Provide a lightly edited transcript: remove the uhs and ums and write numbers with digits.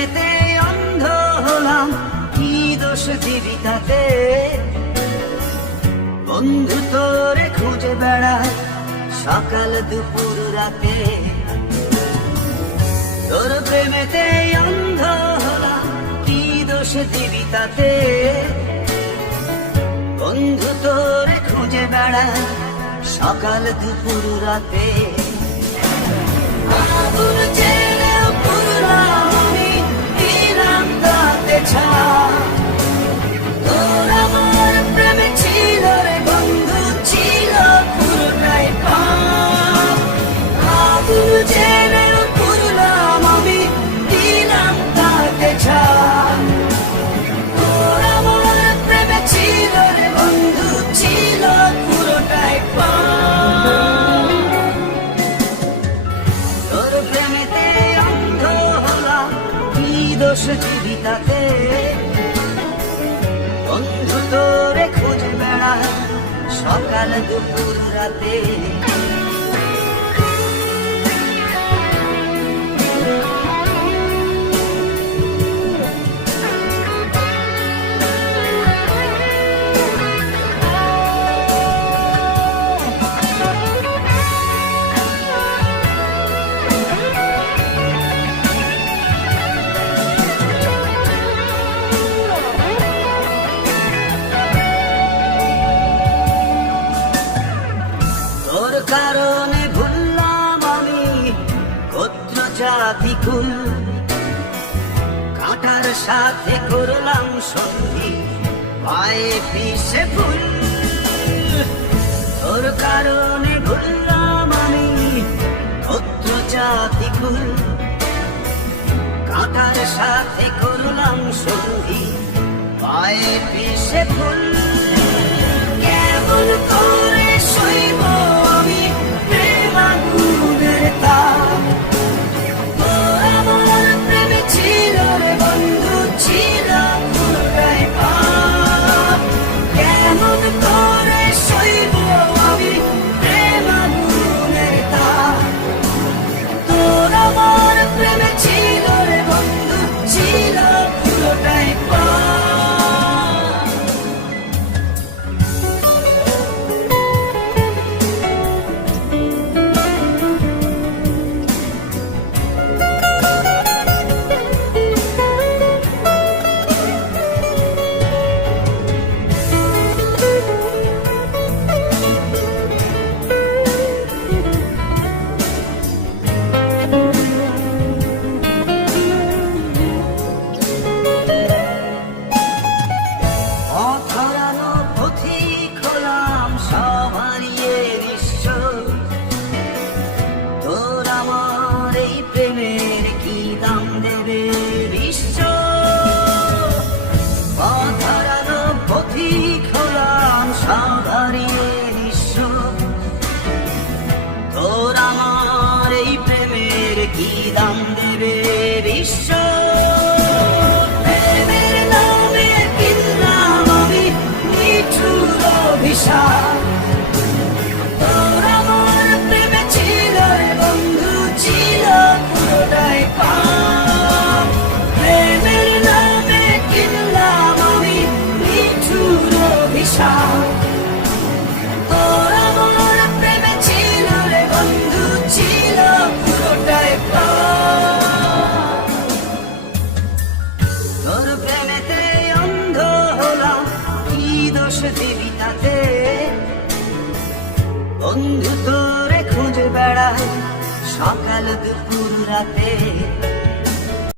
প্রেমেতে অন্ধ হলাম, কি দোষ দিবি তাতে? বন্ধু তোরে খুঁজে বেড়ায় সকাল দুপুর রাতে। তোর প্রেমেতে অন্ধ হলাম, কি দোষ দিবি তাতে? বন্ধু তোরে খুঁজে বেড়ায় সকাল দুপুর রাতে। আগুন জেলেও পুরলাম আমি, দিলাম তাতে ছায়া। তোর আমার প্রেমে ছিল রে বন্ধু, ছিল পুরোটাই পাপ। আগুন জেলেও পুরলাম আমি, দিলাম তাতে ছায়া। তোর আমার প্রেমে ছিল রে বন্ধু, ছিল পুরোটাই পাপ। তোর প্রেমেতে অন্ধ হলাম, কি দোষ দিবি তাতে? বন্ধু তোরে খুঁজে বেড়ায় সকাল দুপুর রাতে। তোর কারণে ভুললাম আমি গোত্র জাতি কুল, কাঁটার সাথে করলাম সন্ধি, পায়ে পিছে ফুল। তোর কারণে ভুললাম আমি গোত্র জাতি কুল, কাঁটার সাথে করলাম সন্ধি, পায়ে পিছে ফুল। কেমন করে সইব আমি প্রেম আগুনের তাপ? তোর আমার প্রেমে ছিল রে বন্ধু, ছিল পুরোটাই পাপ। কেমন করে সইব আমি প্রেম আগুনের তাপ? তোর আমার প্রেমে ছিল রে বন্ধু, ছিল পুরোটাই পাপ। অধরানো পথিক হলাম, সব হারিয়ে নিঃস্ব। তোর আমার এই প্রেমের কি দাম দেবে বিশ্ব? অধরানো পথিক হলাম, সব হারিয়ে নিঃস্ব। তোর আমার এই প্রেমের কি দাম দেবে বিশ্ব? প্রেমের নামে কিনলাম আমি নিঠুর অভিশাপ। তোর আমার প্রেমে ছিল রে বন্ধু, ছিল পুরোটাই পাপ। প্রেমের নামে কিনলাম আমি নিঠুর অভিশাপ। তোর আমার প্রেমে ছিল রে বন্ধু, ছিল পুরোটাই পাপ। তোর প্রেমেতে অন্ধ হলাম, কি দোষ দিবি তাতে? বন্ধু তোরে খুঁজে বেড়ায় সকাল দুপুর রাতে।